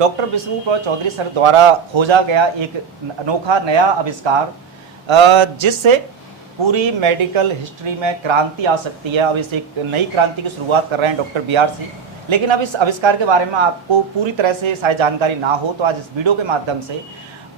Doctor Vishnu Chaudhary sir द्वारा खोजा गया एक अनोखा नया आविष्कार जिससे पूरी मेडिकल हिस्ट्री में क्रांति आ सकती है। अब इस एक नई क्रांति की शुरुआत कर रहे हैं डॉक्टर BRC। लेकिन अब इस आविष्कार के बारे में आपको पूरी तरह से शायद जानकारी ना हो, तो आज इस वीडियो के माध्यम से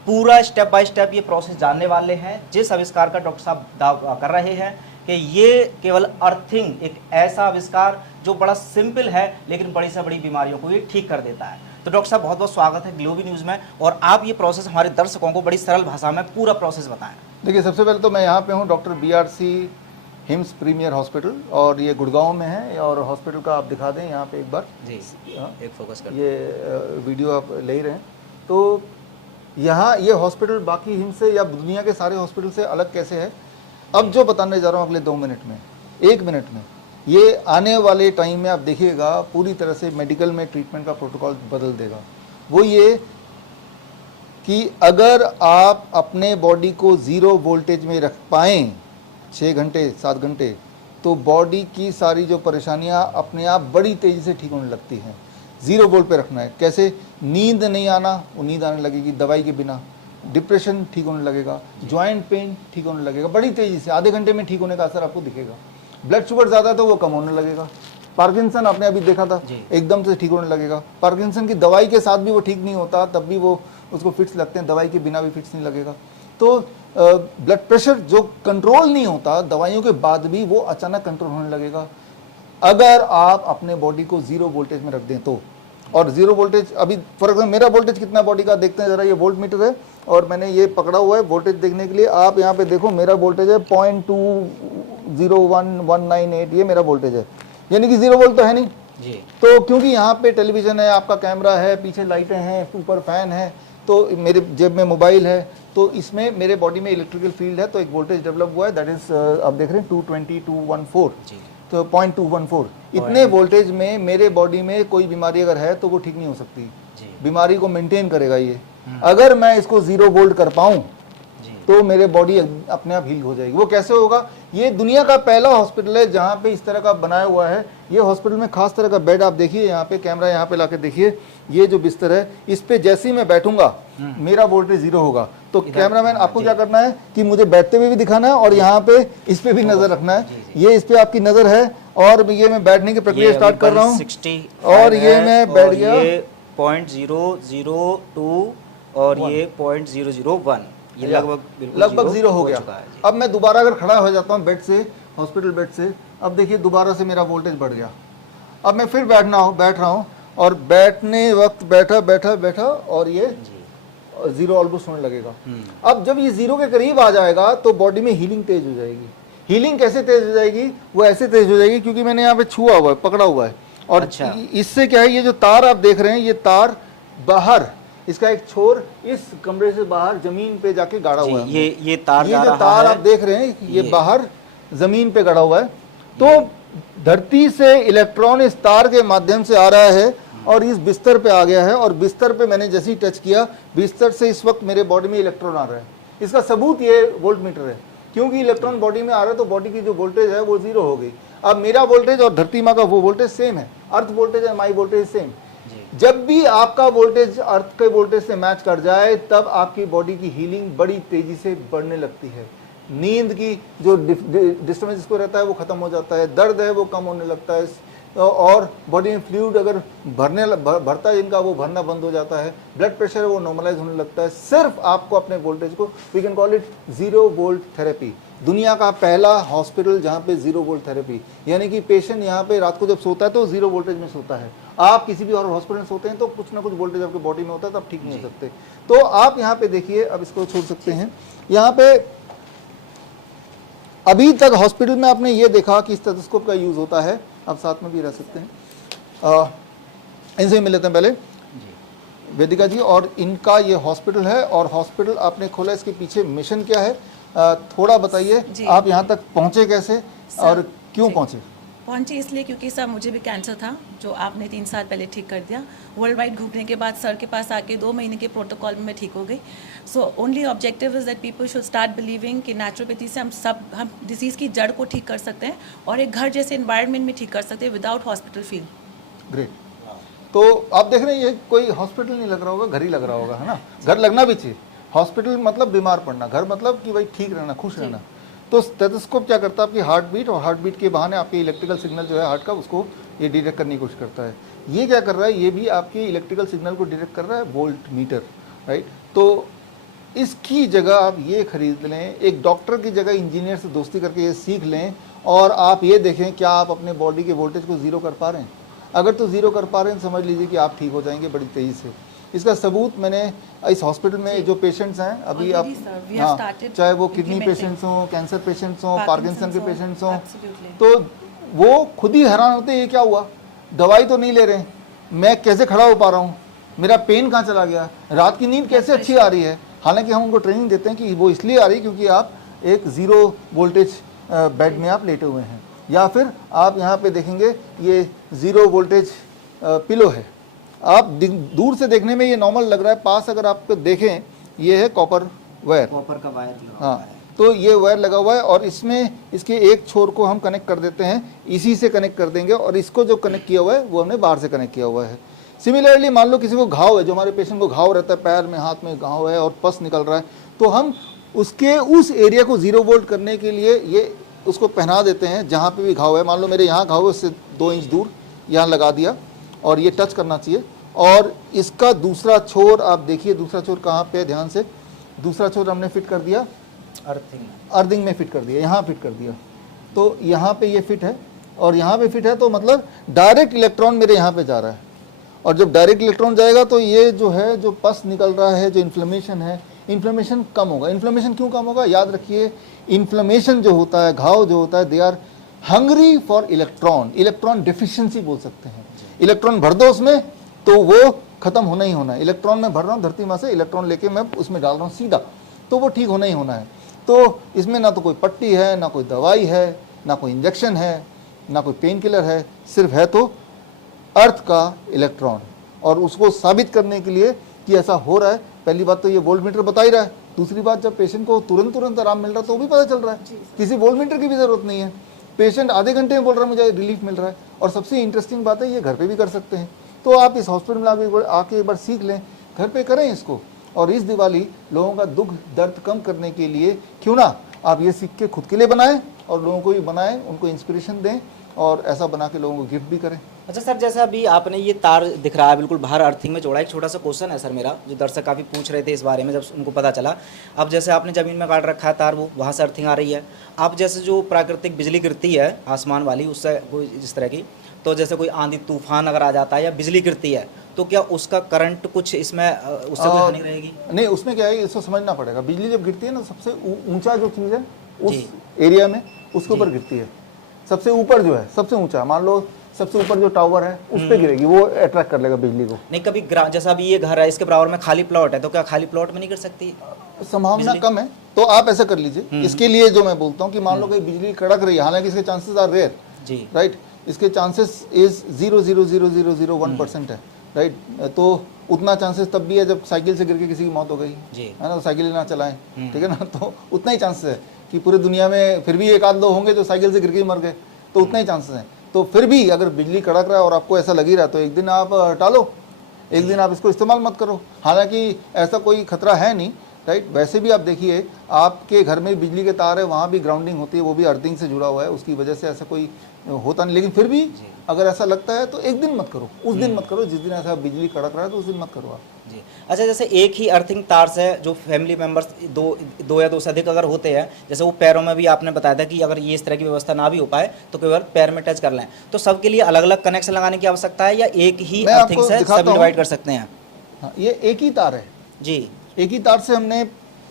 पूरा स्टेप बाय स्टेप ये प्रोसेस जानने वाले हैं। जिस आविष्कार का डॉक्टर साहब दावा कर रहे हैं कि ये केवल अर्थिंग, एक ऐसा आविष्कार जो बड़ा सिंपल है लेकिन बड़ी से बड़ी बीमारियों को ये ठीक कर देता है। तो डॉक्टर साहब बहुत बहुत स्वागत है ग्लोबी न्यूज़ में, और आप ये प्रोसेस हमारे दर्शकों को बड़ी सरल भाषा में पूरा प्रोसेस बताएं। देखिए, सबसे पहले तो मैं यहाँ पे हूँ डॉक्टर BRC हिम्स प्रीमियर हॉस्पिटल, और ये गुड़गांव में है। और हॉस्पिटल का आप दिखा दें यहाँ पे एक बार जी, एक फोकस कर ये वीडियो आप ले ही रहे हैं। तो यहाँ ये हॉस्पिटल बाकी हिम्स से या दुनिया के सारे हॉस्पिटल से अलग कैसे है, अब जो बताने जा रहा हूँ अगले 2 मिनट में, 1 मिनट में, ये आने वाले टाइम में आप देखिएगा पूरी तरह से मेडिकल में ट्रीटमेंट का प्रोटोकॉल बदल देगा। वो ये कि अगर आप अपने बॉडी को 0 वोल्टेज में रख पाएँ 6 घंटे 7 घंटे, तो बॉडी की सारी जो परेशानियां अपने आप बड़ी तेज़ी से ठीक होने लगती हैं। 0 वोल्ट पे रखना है। कैसे? नींद नहीं आना, वो नींद आने लगेगी दवाई के बिना। डिप्रेशन ठीक होने लगेगा, जॉइंट पेन ठीक होने लगेगा बड़ी तेज़ी से, आधे घंटे में ठीक होने का असर आपको दिखेगा। ब्लड शुगर ज़्यादा है तो वो कम होने लगेगा। पार्किंसन आपने अभी देखा था, एकदम से ठीक होने लगेगा। पार्किंसन की दवाई के साथ भी वो ठीक नहीं होता, तब भी वो उसको फिट्स लगते हैं, दवाई के बिना भी फिट्स नहीं लगेगा। तो ब्लड प्रेशर जो कंट्रोल नहीं होता दवाइयों के बाद भी, वो अचानक कंट्रोल होने लगेगा अगर आप अपने बॉडी को 0 वोल्टेज में रख दें तो। और 0 वोल्टेज, अभी फॉर एग्जाम्पल मेरा वोल्टेज कितना बॉडी का देखते हैं ज़रा। ये वोल्ट मीटर है और मैंने ये पकड़ा हुआ है वोल्टेज देखने के लिए। आप यहाँ पे देखो, मेरा वोल्टेज है 0.201198, ये मेरा वोल्टेज है, यानी कि 0 वोल्ट तो है नहीं जी। तो क्योंकि यहाँ पे टेलीविज़न है, आपका कैमरा है, पीछे लाइटें हैं, ऊपर फैन है, तो मेरे जेब में मोबाइल है, तो इसमें मेरे बॉडी में इलेक्ट्रिकल फील्ड है, तो एक वोल्टेज डेवलप हुआ है, दैट इज आप देख रहे हैं 220-214, तो 0.214। इतने वोल्टेज में मेरे बॉडी में कोई बीमारी अगर है तो वो ठीक नहीं हो सकती, बीमारी को मेंटेन करेगा ये। अगर मैं इसको 0 वोल्ट कर पाऊँ तो मेरे बॉडी अपने आप हील हो जाएगी। वो कैसे होगा? ये दुनिया का पहला हॉस्पिटल है जहाँ पे इस तरह का बनाया हुआ है। ये हॉस्पिटल में खास तरह का बेड आप देखिए, यहाँ पे कैमरा यहाँ पे लाके देखिए, ये जो बिस्तर है इस पे जैसे ही मैं बैठूंगा मेरा वोल्टेज 0 होगा। तो कैमरामैन आपको क्या करना है कि मुझे बैठते हुए भी दिखाना है और यहाँ पे इस पे भी नजर रखना है। ये इस पे आपकी नजर है और ये मैं बैठने की प्रक्रिया स्टार्ट कर रहा हूँ और ये मैं बैठ गया। 0.002 और ये 0.001, ये लगभग 0 हो गया। अब मैं दोबारा अगर खड़ा हो जाता हूँ बेड से, हॉस्पिटल बेड से, अब देखिए दोबारा से मेरा वोल्टेज बढ़ गया। अब मैं फिर बैठ रहा हूँ और बैठने वक्त बैठा और ये 0 ऑलमोस्ट होने लगेगा। अब जब ये 0 के करीब आ जाएगा तो बॉडी में हीलिंग तेज हो जाएगी। हीलिंग कैसे तेज हो जाएगी? वो ऐसे तेज हो जाएगी क्योंकि मैंने यहाँ पे छुआ हुआ है, पकड़ा हुआ है। और इससे क्या है, ये जो तार आप देख रहे हैं, ये तार बाहर, इसका एक छोर इस कमरे से बाहर जमीन पे जाके गाड़ा हुआ है। ये तार, ये जो तार आप देख रहे हैं ये बाहर जमीन पे गड़ा हुआ है। तो धरती से इलेक्ट्रॉन इस तार के माध्यम से आ रहा है और इस बिस्तर पे आ गया है, और बिस्तर पे मैंने जैसे ही टच किया, बिस्तर से इस वक्त मेरे बॉडी में इलेक्ट्रॉन आ रहा है। इसका सबूत ये वोल्ट मीटर है, क्योंकि इलेक्ट्रॉन बॉडी में आ रहा है तो बॉडी की जो वोल्टेज है वो 0 हो गई। अब मेरा वोल्टेज और धरती माँ का वो वोल्टेज सेम है, अर्थ वोल्टेज है, माई वोल्टेज सेम। जब भी आपका वोल्टेज अर्थ के वोल्टेज से मैच कर जाए तब आपकी बॉडी की हीलिंग बड़ी तेजी से बढ़ने लगती है। नींद की जो डिस्टर्बेंस इसको रहता है वो खत्म हो जाता है, दर्द है वो कम होने लगता है, और बॉडी में फ्लूइड अगर भरता है इनका, वो भरना बंद हो जाता है। ब्लड प्रेशर वो नॉर्मलाइज होने लगता है। सिर्फ आपको अपने वोल्टेज को, we can call it 0 volt therapy. दुनिया का पहला हॉस्पिटल जहाँ पे 0 वोल्ट थेरेपी, यानी कि पेशेंट यहाँ पे रात को जब सोता है तो 0 वोल्टेज में सोता है। आप किसी भी और हॉस्पिटल सोते हैं तो कुछ ना कुछ वोल्टेज आपके बॉडी में होता है, तब ठीक नहीं हो सकते। तो आप यहाँ पे देखिए, अब इसको छोड़ सकते हैं। यहाँ पे अभी तक हॉस्पिटल में आपने ये देखा कि स्टेथोस्कोप का यूज होता है, आप साथ में भी रह सकते हैं। इनसे मिल लेते हैं पहले, वेदिका जी, और इनका ये हॉस्पिटल है, और हॉस्पिटल आपने खोला, इसके पीछे मिशन क्या है थोड़ा बताइए। आप यहाँ तक पहुँचे कैसे और क्यों पहुँचे? पहुंची इसलिए क्योंकि सर मुझे भी कैंसर था, जो आपने 3 साल पहले ठीक कर दिया। वर्ल्ड वाइड घूमने के बाद सर के पास आके 2 महीने के प्रोटोकॉल में मैं ठीक हो गई। So only objective is that people should start believing कि नेचुरोपैथी से हम डिजीज़ की जड़ को ठीक कर सकते हैं और एक घर जैसे इन्वायरमेंट में ठीक कर सकते हैं विदाउट हॉस्पिटल फील। ग्रेट। तो आप देख रहे हैं ये कोई हॉस्पिटल नहीं लग रहा होगा, घर ही लग रहा होगा, है ना। घर लगना भी चाहिए। हॉस्पिटल मतलब बीमार पड़ना, घर मतलब कि भाई ठीक रहना, खुश रहना। तो स्टेथोस्कोप क्या करता है, आपकी हार्ट बीट, और हार्ट बीट के बहाने आपके इलेक्ट्रिकल सिग्नल जो है हार्ट का, उसको ये डिटेक्ट करने की कोशिश करता है। ये क्या कर रहा है, ये भी आपके इलेक्ट्रिकल सिग्नल को डिटेक्ट कर रहा है, वोल्ट मीटर, राइट। तो इसकी जगह आप ये खरीद लें, एक डॉक्टर की जगह इंजीनियर से दोस्ती करके ये सीख लें, और आप ये देखें क्या आप अपने बॉडी के वोल्टेज को ज़ीरो कर पा रहे हैं। अगर तो ज़ीरो कर पा रहे हैं तो समझ लीजिए कि आप ठीक हो जाएंगे बड़ी तेज़ी से। इसका सबूत मैंने इस हॉस्पिटल में जो पेशेंट्स हैं अभी आप, Already, sir, we have हाँ, started चाहे वो किडनी implementing. पेशेंट्स हों, कैंसर पेशेंट्स हों, पार्किंसन के पेशेंट्स हों, Absolutely. तो वो खुद ही हैरान होते हैं ये क्या हुआ, दवाई तो नहीं ले रहे हैं, मैं कैसे खड़ा हो पा रहा हूँ, मेरा पेन कहाँ चला गया, रात की नींद कैसे अच्छी आ रही है। हालांकि हम उनको ट्रेनिंग देते हैं कि वो इसलिए आ रही है क्योंकि आप एक ज़ीरो वोल्टेज बेड में आप लेटे हुए हैं, या फिर आप यहाँ पे देखेंगे ये ज़ीरो वोल्टेज पिलो है। आप दूर से देखने में ये नॉर्मल लग रहा है, पास अगर आप देखें ये है कॉपर वायर, कॉपर का वायर लगा हुआ हाँ, है। तो ये वायर लगा हुआ है, और इसमें इसके एक छोर को हम कनेक्ट कर देते हैं, इसी से कनेक्ट कर देंगे, और इसको जो कनेक्ट किया हुआ है वो हमने बाहर से कनेक्ट किया हुआ है। सिमिलरली मान लो किसी को घाव है, जो हमारे पेशेंट को घाव रहता है, पैर में हाथ में घाव है और पस निकल रहा है, तो हम उसके उस एरिया को 0 वोल्ट करने के लिए ये उसको पहना देते हैं जहाँ पे भी घाव है। मान लो मेरे यहाँ घाव है, उससे 2 इंच दूर यहाँ लगा दिया, और ये टच करना चाहिए। और इसका दूसरा छोर आप देखिए, दूसरा छोर कहाँ पे है, ध्यान से, दूसरा छोर हमने फिट कर दिया अर्थिंग में फिट कर दिया, यहाँ फिट कर दिया, तो यहाँ पे ये फिट है और यहाँ पे फिट है, तो मतलब डायरेक्ट इलेक्ट्रॉन मेरे यहाँ पे जा रहा है। और जब डायरेक्ट इलेक्ट्रॉन जाएगा तो ये जो है, जो पस निकल रहा है, जो इन्फ्लेमेशन है, इन्फ्लेमेशन कम होगा। इन्फ्लेमेशन क्यों कम होगा, याद रखिए, इन्फ्लेमेशन जो होता है, घाव जो होता है, they are hungry for electron, electron deficiency बोल सकते हैं। इलेक्ट्रॉन भर दो उसमें तो वो खत्म होना ही होना है। इलेक्ट्रॉन में भर रहा हूँ धरती माँ से, इलेक्ट्रॉन लेके मैं उसमें डाल रहा हूँ सीधा, तो वो ठीक होना ही होना है। तो इसमें ना तो कोई पट्टी है, ना कोई दवाई है, ना कोई इंजेक्शन है, ना कोई पेन किलर है, सिर्फ है तो अर्थ का इलेक्ट्रॉन। और उसको साबित करने के लिए कि ऐसा हो रहा है, पहली बात तो ये वोल्ट मीटर बता ही रहा है, दूसरी बात जब पेशेंट को तुरंत आराम मिल रहा है तो वो भी पता चल रहा है, किसी वोल्ट मीटर की भी जरूरत नहीं है। पेशेंट आधे घंटे में बोल रहा है मुझे रिलीफ मिल रहा है। और सबसे इंटरेस्टिंग बात है, ये घर पे भी कर सकते हैं। तो आप इस हॉस्पिटल में आके एक बार सीख लें, घर पे करें इसको, और इस दिवाली लोगों का दुख दर्द कम करने के लिए क्यों ना आप ये सीख के खुद के लिए बनाएं और लोगों को भी बनाएं, उनको इंस्पिरेशन दें, और ऐसा बना के लोगों को गिफ्ट भी करें। अच्छा सर, जैसे अभी आपने ये तार दिख रहा है बिल्कुल बाहर अर्थिंग में जोड़ा, एक छोटा सा क्वेश्चन है सर मेरा, जो दर्शक काफ़ी पूछ रहे थे इस बारे में जब उनको पता चला। अब जैसे आपने ज़मीन में काट रखा है तार, वो वहाँ से अर्थिंग आ रही है। अब जैसे जो प्राकृतिक बिजली गिरती है आसमान वाली, उससे कोई इस तरह की, तो जैसे कोई आंधी तूफान अगर आ जाता है या बिजली गिरती है, तो क्या उसका करंट कुछ इसमें उससे कोई हानि रहेगी? नहीं, उसमें क्या है, इसको समझना पड़ेगा। बिजली जब गिरती है ना, सबसे ऊंचा जो चीज़ है उस एरिया में, उसके ऊपर गिरती है। सबसे ऊपर जो है, सबसे ऊंचा, मान लो सबसे ऊपर जो टावर है उस पे गिरेगी, वो अट्रैक्ट कर लेगा बिजली को। नहीं, कभी जैसा अभी ये घर है, इसके बराबर में खाली प्लॉट है, तो क्या खाली प्लॉट में नहीं गिर सकती? संभावना कम है। तो आप ऐसा कर लीजिए, इसके लिए जो मैं बोलता हूँ कि मान लो कहीं बिजली कड़क रही है, हालांकि इसके चांसेस आर रेयर, जी, राइट, इसके चांसेस इज 0.00001% है, राइट। तो उतना चांसेस तब भी है जब साइकिल से गिर के किसी की मौत हो गई, है ना, तो साइकिल ना चलाएं, ठीक है ना, तो उतना ही चांसेस है कि पूरी दुनिया में फिर भी 1-2 लोग होंगे जो साइकिल से गिर के ही मर गए, तो उतना ही चांसेस हैं। तो फिर भी अगर बिजली कड़क रहा है और आपको ऐसा लग ही रहा है, तो एक दिन आप टालो, एक दिन आप इसको इस्तेमाल मत करो। हालांकि ऐसा कोई खतरा है नहीं, राइट। वैसे भी आप देखिए, आपके घर में बिजली के तार है, वहाँ भी ग्राउंडिंग होती है, वो भी अर्थिंग से जुड़ा हुआ है, उसकी वजह से ऐसा कोई होता नहीं। लेकिन फिर भी अगर ऐसा लगता है तो एक दिन मत करो, उस दिन मत करो जिस दिन ऐसा बिजली कड़क रहा है, तो उस दिन मत करो आप जी। अच्छा, जैसे एक ही अर्थिंग तार से जो फैमिली मेंबर्स दो या दो से अधिक अगर होते हैं, जैसे वो पैरों में भी आपने बताया था कि अगर ये इस तरह की व्यवस्था ना भी हो पाए तो केवल पैर में टच कर लें, तो सबके लिए अलग अलग कनेक्शन लगाने की आवश्यकता है या एक ही अर्थिंग से सभी डिवाइड कर सकते हैं? हाँ, ये एक ही तार है जी, एक ही तार से हमने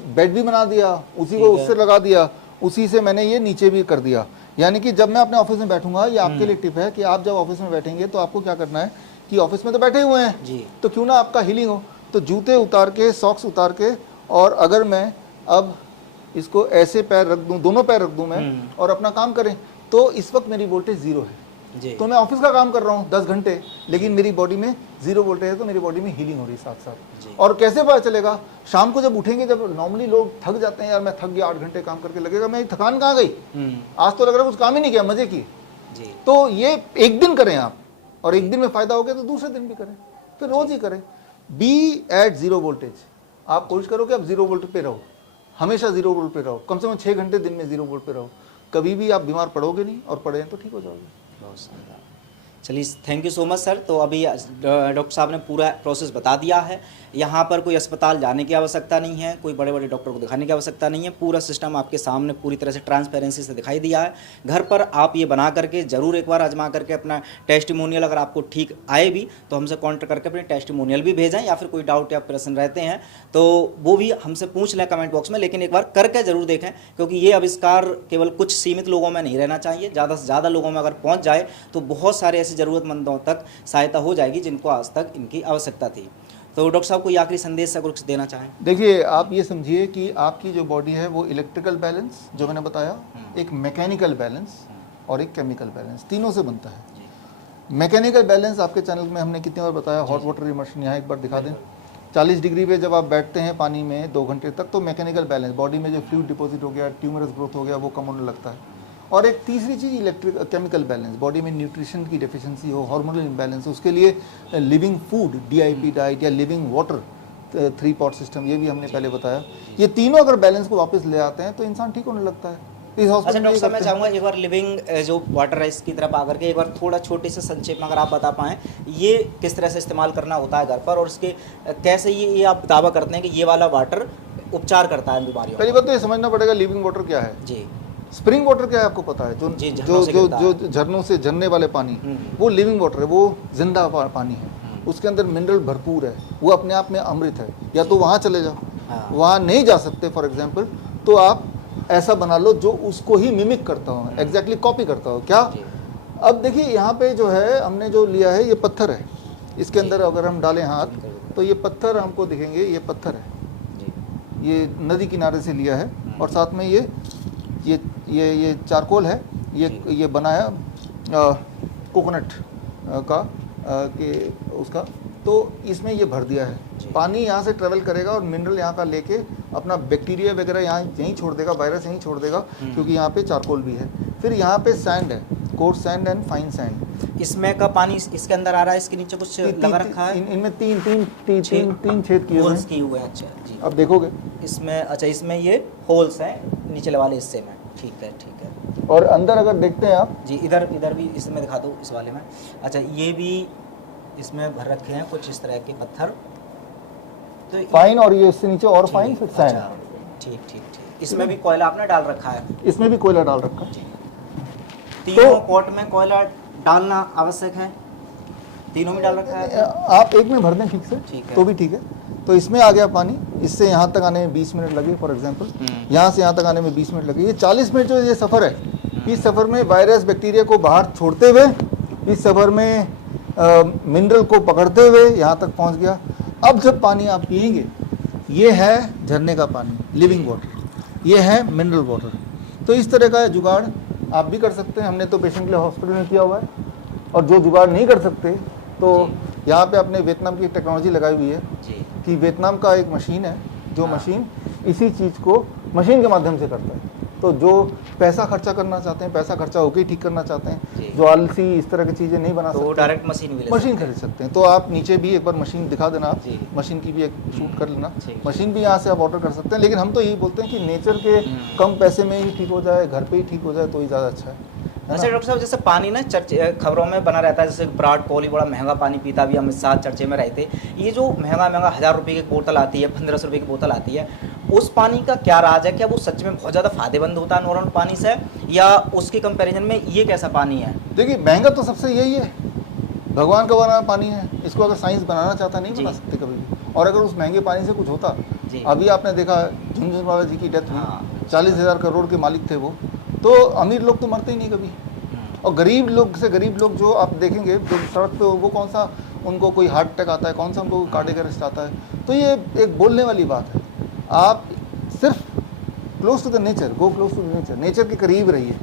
बेड भी बना दिया, उसी को उससे लगा दिया, उसी से मैंने ये नीचे भी कर दिया। यानी कि जब मैं अपने ऑफिस में बैठूंगा, ये आपके लिए टिप है कि आप जब ऑफिस में बैठेंगे तो आपको क्या करना है कि ऑफिस में तो बैठे हुए हैं जी, तो क्यों ना आपका हीलिंग हो, तो जूते उतार के, सॉक्स उतार के, और अगर मैं अब इसको ऐसे पैर रख दूं, दोनों पैर रख दूं मैं, और अपना काम करें, तो इस वक्त मेरी वोल्टेज 0 है जी। तो मैं ऑफिस का काम कर रहा हूँ 10 घंटे, लेकिन मेरी बॉडी में 0 वोल्टेज है, तो मेरी बॉडी में हीलिंग हो रही है साथ साथ। और कैसे पता चलेगा? शाम को जब उठेंगे, जब नॉर्मली लोग थक जाते हैं, यार मैं थक गया, 8 घंटे काम करके, लगेगा मैं थकान कहाँ गई, आज तो लग रहा है कुछ काम ही नहीं किया, मजे की। जी। तो ये एक दिन करें आप, और एक दिन में फ़ायदा हो गया तो दूसरे दिन भी करें, फिर रोज़ ही करें। बी एट ज़ीरो वोल्टेज, आप कोशिश करो कि आप ज़ीरो वोल्ट पे रहो, हमेशा ज़ीरो वोल्ट पे रहो, कम से कम 6 घंटे दिन में ज़ीरो वोल्ट पे रहो, कभी भी आप बीमार पड़ोगे नहीं, और पड़े तो ठीक हो जाओगे। बहुत शानदार। चलिए, thank you so much sir. तो अभी डॉक्टर साहब ने पूरा प्रोसेस बता दिया है। यहाँ पर कोई अस्पताल जाने की आवश्यकता नहीं है, कोई बड़े बड़े डॉक्टर को दिखाने की आवश्यकता नहीं है, पूरा सिस्टम आपके सामने पूरी तरह से ट्रांसपेरेंसी से दिखाई दिया है। घर पर आप ये बना करके ज़रूर एक बार आजमा करके अपना टेस्टिमोनियल, अगर आपको ठीक आए भी तो हमसे कॉन्टेक्ट करके अपने टेस्टिमोनियल भी भेजें, या फिर कोई डाउट या प्रश्न रहते हैं तो वो भी हमसे पूछ लें कमेंट बॉक्स में, लेकिन एक बार करके ज़रूर देखें, क्योंकि ये आविष्कार केवल कुछ सीमित लोगों में नहीं रहना चाहिए, ज़्यादा से ज़्यादा लोगों में अगर पहुँच जाए तो बहुत सारे ऐसे ज़रूरतमंदों तक सहायता हो जाएगी जिनको आज तक इनकी आवश्यकता थी। तो डॉक्टर साहब कोई आखिरी संदेश अगर कुछ देना चाहें? देखिए, आप ये समझिए कि आपकी जो बॉडी है वो इलेक्ट्रिकल बैलेंस जो मैंने बताया, एक मैकेनिकल बैलेंस और एक केमिकल बैलेंस, तीनों से बनता है। मैकेनिकल बैलेंस आपके चैनल में हमने कितनी बार बताया, हॉट वाटर इमर्शन, यहाँ एक बार दिखा दें। 40 डिग्री पे जब आप बैठते हैं पानी में 2 घंटे तक, तो मैकेनिकल बैलेंस, बॉडी में जो फ्लूइड डिपॉजिट हो गया, ट्यूमरस ग्रोथ हो गया, वो कम होने लगता है। और एक तीसरी चीज़ केमिकल बैलेंस, बॉडी में न्यूट्रिशन की डेफिशिएंसी हो, हार्मोनल इम्बैलेंस, उसके लिए लिविंग फूड, DIP डाइट या लिविंग वाटर, 3 पॉट सिस्टम, ये भी हमने पहले बताया। ये तीनों अगर बैलेंस को वापस ले आते हैं तो इंसान ठीक होने लगता है। इस अच्छा हॉस्पिटल डॉक्टर साहब, मैं चाहूँगा एक बार लिविंग जो वाटर है इसकी तरफ आकर के एक बार थोड़ा छोटे से संक्षेप में अगर आप बता पाएँ, ये किस तरह से इस्तेमाल करना होता है घर पर, और इसके कैसे ये आप दावा करते हैं कि ये वाला वाटर उपचार करता है बीमारियों? पहली बात तो ये समझना पड़ेगा लिविंग वाटर क्या है जी। स्प्रिंग वाटर क्या है आपको पता है, जी, जो झरनों से झरने वाले पानी, वो लिविंग वाटर है, वो जिंदा पानी है, उसके अंदर मिनरल भरपूर है, वो अपने आप में अमृत है। या तो वहाँ चले जाओ, वहाँ नहीं जा सकते फॉर एग्जांपल, तो आप ऐसा बना लो जो उसको ही मिमिक करता हो, एग्जैक्टली कॉपी करता हो। क्या? अब देखिए यहाँ पे जो है हमने जो लिया है ये पत्थर है, इसके अंदर अगर हम डालें हाथ तो ये पत्थर हमको दिखेंगे, ये पत्थर है, ये नदी किनारे से लिया है, और साथ में ये चारकोल है, ये बना है कोकोनट का के उसका, तो इसमें ये भर दिया है। पानी यहाँ से ट्रेवल करेगा और मिनरल यहाँ का लेके अपना बैक्टीरिया वगैरह यहाँ यहीं छोड़ देगा, वायरस यहीं छोड़ देगा, क्योंकि यहाँ पे चारकोल भी है। फिर यहाँ पे सैंड है, coarse sand and fine sand. इसमें का पानी इसके अंदर आ रहा है, इसके नीचे कुछ लगा रखा है, इनमें तीन छेद किए होल्स किए हुए हैं। अच्छा जी, अब देखोगे इसमें, अच्छा इसमें ये होल्स हैं निचले वाले हिस्से में, ठीक है ठीक है। और अंदर अगर देखते हैं आप जी, इधर भी इसमें दिखा दो, इस वाले में। अच्छा, ये भी इसमें भर रखे हैं कुछ इस तरह के पत्थर, तो फाइन, और ये इससे नीचे और फाइन, फिर सैंड। ठीक ठीक ठीक। इसमें भी कोयला आपने डाल रखा है? इसमें भी कोयला डाल रखा है। तीनों पॉट में कोयला डालना आवश्यक है? तीनों में डाल रखा है? आप एक में भर दें ठीक से तो भी ठीक है। तो इसमें आ गया पानी, इससे यहाँ तक आने में 20 मिनट लगे फॉर एग्जांपल, यहाँ से यहाँ तक आने में 20 मिनट लगे। ये 40 मिनट जो ये सफ़र है, इस सफ़र में वायरस बैक्टीरिया को बाहर छोड़ते हुए, इस सफ़र में मिनरल को पकड़ते हुए यहाँ तक पहुँच गया। अब जब पानी आप पिएंगे, ये है झरने का पानी, लिविंग वाटर, ये है मिनरल वाटर। तो इस तरह का जुगाड़ आप भी कर सकते हैं। हमने तो पेशेंट के लिए हॉस्पिटल में किया हुआ है, और जो जुगाड़ नहीं कर सकते तो यहाँ पे अपने वियतनाम की टेक्नोलॉजी लगाई हुई है कि वियतनाम का एक मशीन है, जो मशीन इसी चीज़ को मशीन के माध्यम से करता है। तो जो पैसा खर्चा करना चाहते हैं, पैसा खर्चा होकर ही ठीक करना चाहते हैं, जो आलसी इस तरह की चीज़ें नहीं बना सकते, वो डायरेक्ट मशीन खरीद सकते हैं। तो आप नीचे भी एक बार मशीन दिखा देना, आप मशीन की भी एक शूट कर लेना, मशीन भी यहाँ से आप ऑर्डर कर सकते हैं। लेकिन हम तो यही बोलते हैं कि नेचर के कम पैसे में ही ठीक हो जाए, घर पे ही ठीक हो जाए तो ही ज़्यादा अच्छा है। अच्छा डॉक्टर साहब, जैसे पानी ना खबरों में बना रहता है, जैसे विराट कोहली बड़ा महंगा पानी पीता भी, अमित शाह चर्चे में रहते। ये जो महंगा 1000 रुपये की बोतल आती है, 1500 रुपये की बोतल आती है, उस पानी का क्या राज है? क्या वो सच में बहुत ज़्यादा फायदेमंद होता है नॉर्मल पानी से, या उसके कंपैरिजन में ये कैसा पानी है? देखिए, महंगा तो सबसे यही है, भगवान का बनाना पानी है। इसको अगर साइंस बनाना चाहता नहीं बना सकते कभी भी। और अगर उस महंगे पानी से कुछ होता, अभी आपने देखा झुनझुनवाला जी की डेथ हुई, 40,000 करोड़ के मालिक थे वो, तो अमीर लोग तो मरते ही नहीं कभी। और गरीब लोग से गरीब लोग जो आप देखेंगे जो सड़क पे, वो कौन सा उनको कोई हार्ट अटैक आता है, कौन सा उनको कार्डियक अरेस्ट आता है। तो ये एक बोलने वाली बात है। आप सिर्फ close to the nature, go close to the nature, nature के करीब रहिए,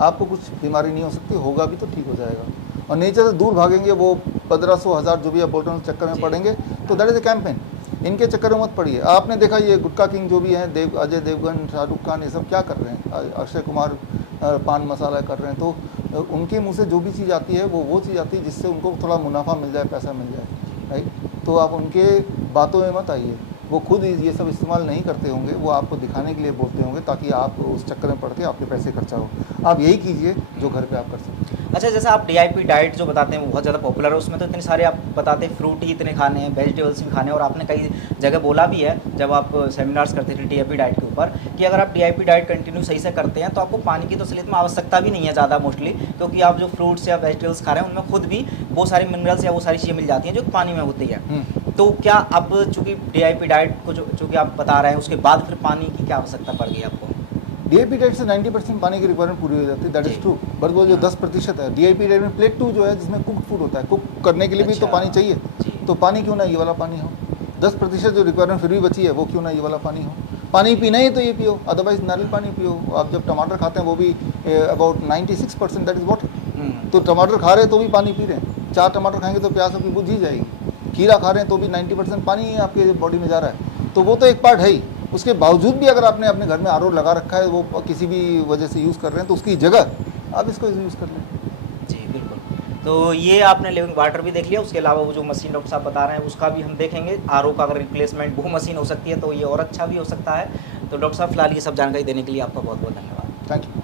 आपको कुछ बीमारी नहीं हो सकती, होगा भी तो ठीक हो जाएगा। और नेचर से दूर भागेंगे, वो 1500-1000 जो भी आप बोल रहे हैं चक्कर में पड़ेंगे, तो दैट इज़ ए कैंपेन। इनके चक्कर में मत पड़िए। आपने देखा ये गुटखा किंग जो भी हैं, अजय देवगन, शाहरुख खान, ये सब क्या कर रहे हैं, अक्षय कुमार पान मसाला कर रहे हैं, तो उनके मुंह से जो भी चीज़ आती है वो चीज़ आती है जिससे उनको थोड़ा मुनाफा मिल जाए, पैसा मिल जाए, राइट। तो आप उनके बातों में मत आइए, वो खुद ये सब इस्तेमाल नहीं करते होंगे, वो आपको दिखाने के लिए बोलते होंगे ताकि आप उस चक्कर में पड़ के आपके पैसे खर्चा हो। आप यही कीजिए जो घर पे आप कर सकते हैं। अच्छा, जैसे आप डीआईपी डाइट जो बताते हैं वो बहुत ज़्यादा पॉपुलर है, उसमें तो इतने सारे आप बताते हैं फ्रूट ही इतने खाने हैं, वेजिटेबल्स भी खाने हैं, और आपने कई जगह बोला भी है जब आप सेमिनार्स करते थे डीआईपी डाइट के ऊपर कि अगर आप डीआईपी डाइट कंटिन्यू सही से करते हैं तो आपको पानी की तो असलियत में आवश्यकता भी नहीं है ज़्यादा मोस्टली, क्योंकि आप जो फ्रूट्स या वेजिटेबल्स खा रहे हैं उनमें खुद भी वो सारे मिनरल्स या वो सारी चीज़ें मिल जाती हैं जो पानी में होती है। तो क्या अब चूँकि डीआईपी डाइट को जो चूँकि आप बता रहे हैं उसके बाद फिर पानी की क्या आवश्यकता पड़ गई आपको? डीआईपी डाइट से 90% पानी की रिक्वायरमेंट पूरी हो जाती है, दैट इज जी। ट्रू। बट वो जो 10% है डीआईपी डाइट में प्लेट 2 जो है जिसमें कुक फूड होता है, कुक करने के लिए भी तो अच्छा। पानी चाहिए, जी। तो पानी क्यों ना ये वाला पानी हो। 10% जो रिक्वायरमेंट फिर भी बची है वो क्यों ना ये वाला पानी हो। पानी पीना ही तो ये पियो, अदरवाइज नारियल पानी पियो। आप जब टमाटर खाते हैं वो भी अबाउट 96% दैट इज वाटर। तो टमाटर खा रहे हैं तो भी पानी पी रहे हैं, 4 टमाटर खाएंगे तो प्यास आपकी बुझ ही जाएगी। खीरा खा रहे हैं तो भी 90% पानी ही आपके बॉडी में जा रहा है, तो वो तो एक पार्ट है ही। उसके बावजूद भी अगर आपने अपने घर में आरओ लगा रखा है, वो किसी भी वजह से यूज़ कर रहे हैं, तो उसकी जगह आप इसको यूज़ कर लें। जी बिल्कुल। तो ये आपने लिविंग वाटर भी देख लिया, उसके अलावा वो जो मशीन डॉक्टर साहब बता रहे हैं उसका भी हम देखेंगे। आरओ का अगर रिप्लेसमेंट वो मशीन हो सकती है तो ये और अच्छा भी हो सकता है। तो डॉक्टर साहब फिलहाल ये सब जानकारी देने के लिए आपका बहुत बहुत धन्यवाद। Thank you.